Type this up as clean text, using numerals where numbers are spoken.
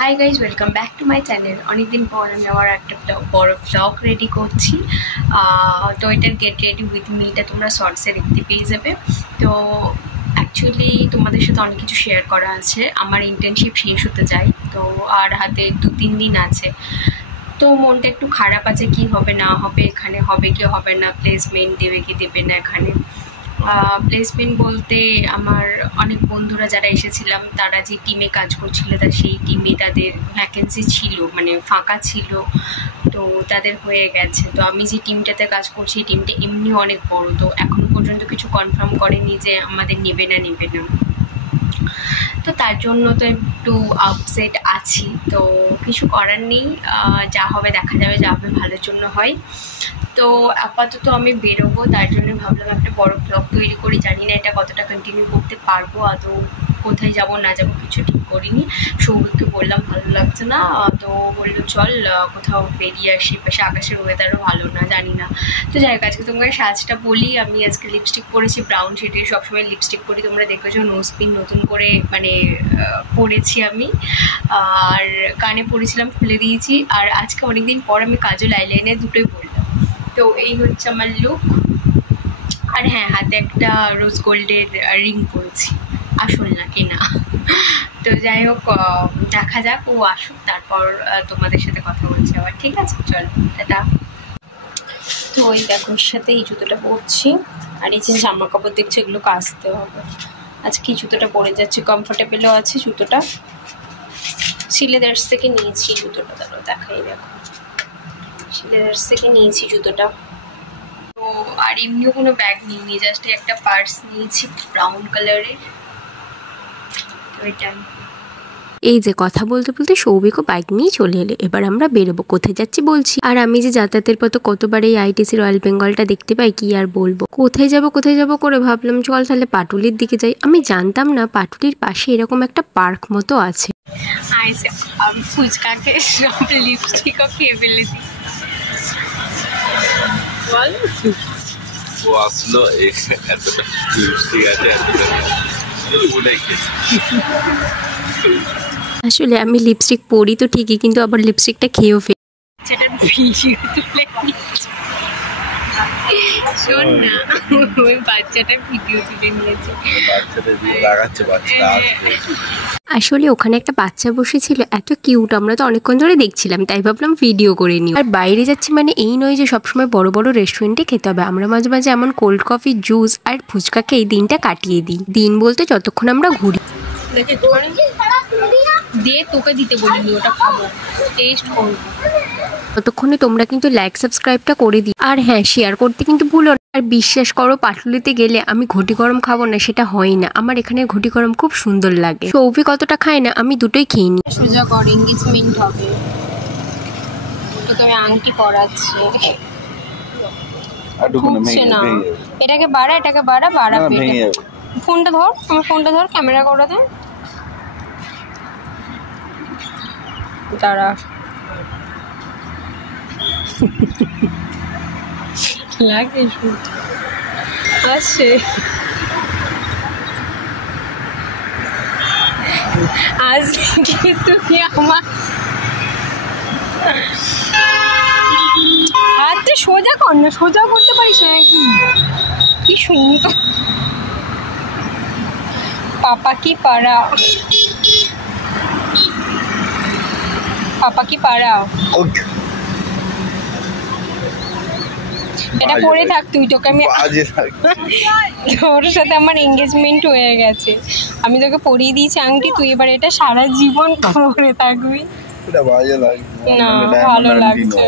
Hi guys, welcome back to my channel. অনেকদিন পর আমি আবার একটা বড় ব্লগ রেডি করছি। তো এটার গেট রেডি উইথ মিটা তোমরা শর্টসে দেখতে পেয়ে যাবে। তো অ্যাকচুয়ালি তোমাদের সাথে অনেক কিছু শেয়ার করা আছে। আমার ইন্টার্নশিপ শেষ হতে যায়, তো আর হাতে 2-3 দিন আছে। তো মনটা একটু খারাপ আছে, কি হবে না হবে, এখানে হবে কি হবে না, প্লেসমেন্ট দেবে কি দেবে না। এখানে প্লেসমেন্ট বলতে আমার অনেক বন্ধুরা যারা এসেছিলাম, তারা যে টিমে কাজ করছিল, তা সেই টিমে তাদের ভ্যাকেন্সি ছিল, মানে ফাঁকা ছিল, তো তাদের হয়ে গেছে। তো আমি যে টিমটাতে কাজ করছি, টিমটা এমনি অনেক বড়, তো এখনো পর্যন্ত কিছু কনফার্ম করেনি যে আমাদের নেবে না। তো তার জন্য তো একটু আপসেট আছি, তো কিছু করার নেই। যা হবে দেখা যাবে, যা হবে ভালোর জন্য হয়। তো আপাতত আমি বেরোবো, তার জন্য ভাবলাম একটা বড় ব্লগ তৈরি করি। জানি না এটা কতটা কন্টিনিউ করতে পারবো, আদৌ কোথায় যাব না যাব কিছু ঠিক করিনি। সৌভিককে বললাম ভালো লাগছে না, তো বললো চল কোথাও বেরিয়ে আসি, পাশে আকাশের ওয়েদারও ভালো না, জানি না। তো যাই হোক, আজকে তোমাকে সাজটা বলি। আমি আজকে লিপস্টিক পরেছি ব্রাউন শেডের, সবসময় লিপস্টিক পরি, তোমরা দেখেছো। নোজ পিন নতুন করে মানে পরেছি আমি, আর কানে পরেছিলাম খুলে দিয়েছি। আর আজকে অনেকদিন পর আমি কাজল আইলাইনার দুটোই পরলাম। তো এই হচ্ছে আমার লুক। আর হ্যাঁ, হাতে একটা রোজ গোল্ডের রিং পরেছি, আসল না কেনা। তো যাই হোক, দেখা যাক, ও আসুক, তারপর তোমাদের সাথে কথা বলছি আবার। ঠিক আছে, চলো টাটা। তো ওই দেখো, ওর সাথে এই জুতোটা পরছি, আর এই যে জামা কাপড় দেখছো, এগুলো কাচতে হবে। আজকে এই জুতোটা পরে যাচ্ছি, কমফোর্টেবলও আছে জুতোটা। সিলেদার্স থেকে নিয়েছি জুতোটা, দাঁড়াও দেখাই। দেখো, সিলেদার্স থেকে নিয়েছি জুতোটা। তো আর এমনিও কোনো ব্যাগ নিইনি, জাস্ট একটা পার্স নিয়েছি ব্রাউন কালারের। তো এটা এই যে কথা বলতে বলতে সৌভিকও বাইক নিয়ে চলে এলো। এবার আমরা বেরোবো, কোথায় যাচ্ছি বলছি। আর আমি যে যাতায়াতের পথে কতবার এই আইটিসি রয়্যাল বেঙ্গলটা দেখতে পাই, কি আর বলবো। কোথায় যাব করে ভাবলাম চল তাহলে পাটুলির দিকে যাই। আমি জানতাম না পাটুলির পাশে এরকম একটা পার্ক মতো আছে। ফুচকাকে সব লিপস্টিকও খেয়ে ফেলেছি। ও আসলো এতটা লিপস্টিক আছে, এতটা আসলে আমি লিপস্টিক পরি তো ঠিকই, কিন্তু আবার লিপস্টিকটা খেয়েও ফেলি। সেটার ভিডিও তুলে শোন না, ওই বাচ্চাটার ভিডিও তুলে নিয়েছে। আসলে ওখানে একটা বাচ্চা বসেছিল, এত কিউট, আমরা তো অনেকক্ষণ ধরে দেখছিলাম, তাই ভাবলাম ভিডিও করে নিই। আর বাইরে যাচ্ছি মানে এই নয় যে সবসময় বড় বড় রেস্টুরেন্টে খেতে হবে। আমরা মাঝে মাঝে এমন কোল্ড কফি, জুস আর ফুচকা খেয়ে দিনটা কাটিয়ে দিই। দিন বলতে যতক্ষণ আমরা ঘুরি। দিয়ে তোকে দিতে বলিনি, ওটা খাবো, টেস্ট করবো। ততক্ষণে তোমরা কিন্তু লাইক সাবস্ক্রাইবটা করে দিই, আর হ্যাঁ শেয়ার করতে কিন্তু ভুলো না। আর বিশ্বাস করো, পাটুলিতে গেলে আমি ঘটি গরম খাবো না সেটা হয় না। আমার এখানে ঘটি গরম খুব সুন্দর লাগে। সৌভিক কতটা খায় না, আমি দুটোই খেয়ে নিই। সোজা কর, এঙ্গেজমেন্ট হবে, তোকে আমি আংটি পরাচ্ছি। না, এটাকে বাড়া, এটাকে বাড়া, ফোনটা ধর, আমার ফোনটা ধর, ক্যামেরা করে দে। দাঁড়া, লাগে আসে আজ থেকে তুমি আমার হাতটা সোজা কর না, সোজা করতে পারিস না কি? কি সুন্দর পাপা কি পাড়া, পাপা কি পাড়া। এটা পরে থাক তুই, তোকে আমি তোর সাথে আমার এঙ্গেজমেন্ট হয়ে গেছে, আমি তোকে পরিয়ে দিয়েছি আংটি, তুই এবার এটা সারা জীবন পরে থাকবি। না ভালো লাগছে।